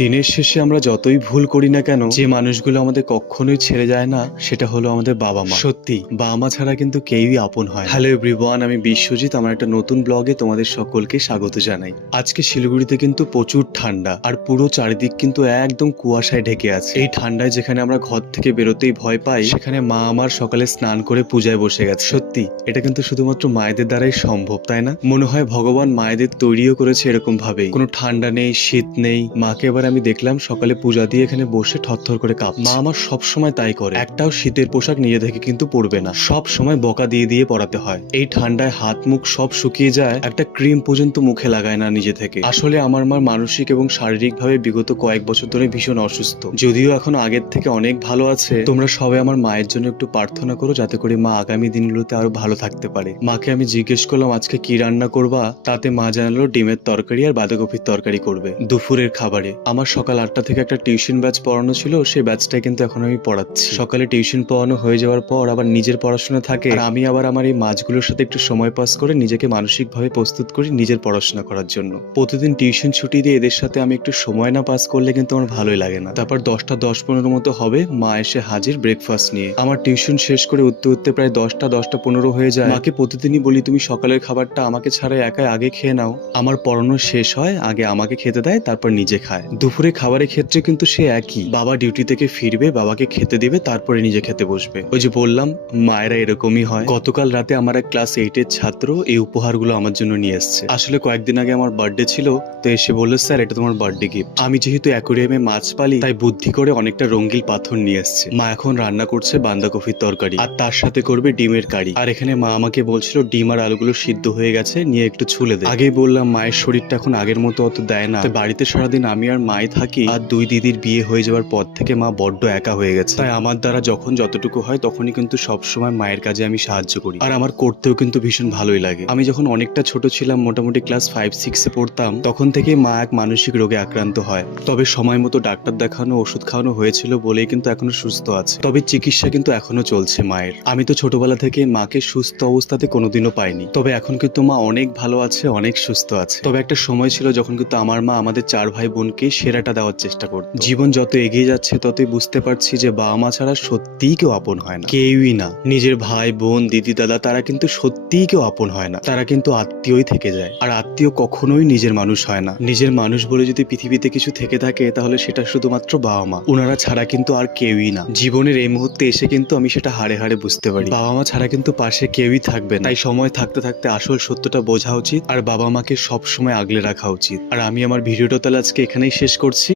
দিনের শেষে আমরা যতই ভুল করি না কেন, যে মানুষগুলো আমাদের কখনোই ছেড়ে যায় না সেটা হলো আমাদের বাবা মা। সত্যি বাবা মা ছাড়া কিন্তু কেউই আপন হয় না। হ্যালো এভরিওয়ান, আমি বিশ্বজিৎ। আমার একটা নতুন ব্লগে তোমাদের সকলকে স্বাগত জানাই। আজকে শিলিগুড়িতে কিন্তু প্রচুর ঠান্ডা, আর পুরো চারিদিক কিন্তু একদম কুয়াশায় ঢেকে আছে। এই ঠান্ডায় যেখানে আমরা ঘর থেকে বেরোতেই ভয় পাই, সেখানে মা আমার সকালে স্নান করে পূজায় বসে গেছে। সত্যি এটা কিন্তু শুধুমাত্র মায়েদের দ্বারাই সম্ভব, তাই না? মনে হয় ভগবান মায়েদের তৈরিও করেছে এরকম ভাবেই। কোনো ঠান্ডা নেই, শীত নেই। মাকে এবার আমি দেখলাম সকালে পূজা দিয়ে এখানে বসে থরথর করে কাঁপছে। মা আমার সব সময় তাই করে। একটাও শীতের পোশাক নিজে থেকে কিন্তু পরবে না, সব সময় বকা দিয়ে দিয়ে পরাতে হয়। এই ঠান্ডায় হাত মুখ সব শুকিয়ে যায়, একটা ক্রিম পর্যন্ত মুখে লাগায় না নিজে থেকে। আসলে আমার মা মানসিক এবং শারীরিক ভাবে বিগত কয়েক বছর ধরে ভীষণ অসুস্থ, যদিও এখন আগের থেকে অনেক ভালো আছে। তোমরা সবাই আমার মায়ের জন্য একটু প্রার্থনা করো, যাতে করে মা আগামী দিনগুলোতে আরো ভালো থাকতে পারে। মাকে আমি জিজ্ঞেস করলাম আজকে কি রান্না করবা, তাতে মা জানালো ডিমের তরকারি আর বাঁধাকপির তরকারি করবে দুপুরের খাবারে। আমার সকাল 8টা থেকে একটা টিউশন ব্যাচ পড়ানো ছিল, সেই ব্যাচটাই কিন্তু এখন আমি পড়াচ্ছি। সকালে টিউশন পড়ানো হয়ে যাওয়ার পর আবার নিজের পড়াশোনা থাকে, আর আমি আবার আমার এই মাছগুলোর সাথে একটু সময় পাস করে নিজেকে মানসিক ভাবে প্রস্তুত করি নিজের পড়াশোনা করার জন্য। প্রতিদিন টিউশন ছুটি দিয়ে এদের সাথে আমি একটু সময় না পাস করলে কিন্তু আমার ভালোই লাগে না। তারপর 10টা 10-15 মতো হবে, মা এসে হাজির ব্রেকফাস্ট নিয়ে। আমার টিউশন শেষ করে উঠতে উঠতে প্রায় 10টা 15 হয়ে যায়। মাকে প্রতিদিনই বলি তুমি সকালের খাবারটা আমাকে ছাড়া একাই আগে খেয়ে নাও। আমার পড়ানো শেষ হয়, আগে আমাকে খেতে দেয়, তারপর নিজে খায়। দুপুরে খাবারের ক্ষেত্রে কিন্তু সে একই। বাবা ডিউটি থেকে ফিরবে, বাবাকে খেতে দিবে, তারপরে নিজে খেতে বসবে। ওই যে বললাম মায়েরা এরকমই হয়। গতকাল রাতে আমার এক ক্লাস 8-এর ছাত্র এই উপহারগুলো আমার জন্য নিয়ে এসেছে। আসলে কয়েকদিন আগে আমার বার্থডে ছিল, তো এসে বললো স্যার এটা তোমার বার্থডে গিফট। আমি যেহেতু অ্যাকোয়ারিয়ামে মাছ পালি, তাই বুদ্ধি করে অনেকটা রঙিন পাথর নিয়ে এসেছে। মা এখন রান্না করছে বাঁধাকপির তরকারি, আর তার সাথে করবে ডিমের কারি। আর এখানে মা আমাকে বলছিল ডিম আর আলুগুলো সিদ্ধ হয়ে গেছে, নিয়ে একটু ছুলে দে। আগেই বললাম মায়ের শরীরটা এখন আগের মতো অত দেয় না, তাই বাড়িতে সারাদিন আমি আর মাই থাকি। আর 2 দিদির বিয়ে হয়ে যাওয়ার পর থেকে মা বড্ড একা হয়ে গেছে, তাই আমার দ্বারা যখন যতটুকু হয় তখনই কিন্তু সবসময় মায়ের কাজে আমি সাহায্য করি, আর আমার করতেও কিন্তু ভীষণ ভালোই লাগে। আমি যখন অনেকটা ছোট ছিলাম, মোটামুটি ক্লাস 5-6-এ পড়তাম, তখন থেকে মা এক মানসিক রোগে আক্রান্ত হয়। তবে সময় মতো ডাক্তার দেখানো, ওষুধ খাওয়ানো হয়েছিল বলেই কিন্তু এখনো সুস্থ আছে। তবে চিকিৎসা কিন্তু এখনো চলছে মায়ের। আমি তো ছোটবেলা থেকে মাকে সুস্থ অবস্থাতে কোনোদিনও পাইনি, তবে এখন কিন্তু মা অনেক ভালো আছে, অনেক সুস্থ আছে। তবে একটা সময় ছিল যখন কিন্তু আমার মা আমাদের 4 ভাই বোনকে সেরাটা দেওয়ার চেষ্টা করত। জীবন যত এগিয়ে যাচ্ছে ততই বুঝতে পারছি যে বাবা মা ছাড়া সত্যিই কেউ আপন হয় না, কেউই না। নিজের ভাই বোন দিদি দাদা তারা কিন্তু সত্যিই কেউ আপন হয় না, তারা কিন্তু আত্মীয়ই থেকে যায়। আর আত্মীয় কখনোই নিজের মানুষ হয় না। নিজের মানুষ বলে যদি পৃথিবীতে কিছু থেকে থাকে, তাহলে সেটা শুধুমাত্র বাবা মা। ওনারা ছাড়া কিন্তু আর কেউই না। জীবনের এই মুহূর্তে এসে কিন্তু আমি সেটা হাড়ে হাড়ে বুঝতে পারি, বাবা মা ছাড়া কিন্তু পাশে কেউই থাকবে না। তাই সময় থাকতে থাকতে আসল সত্যটা বোঝা উচিত, আর বাবা মাকে সব সময় আগলে রাখা উচিত। আর আমি আমার ভিডিওটা তাহলে আজকে এখানেই শেষ করছি।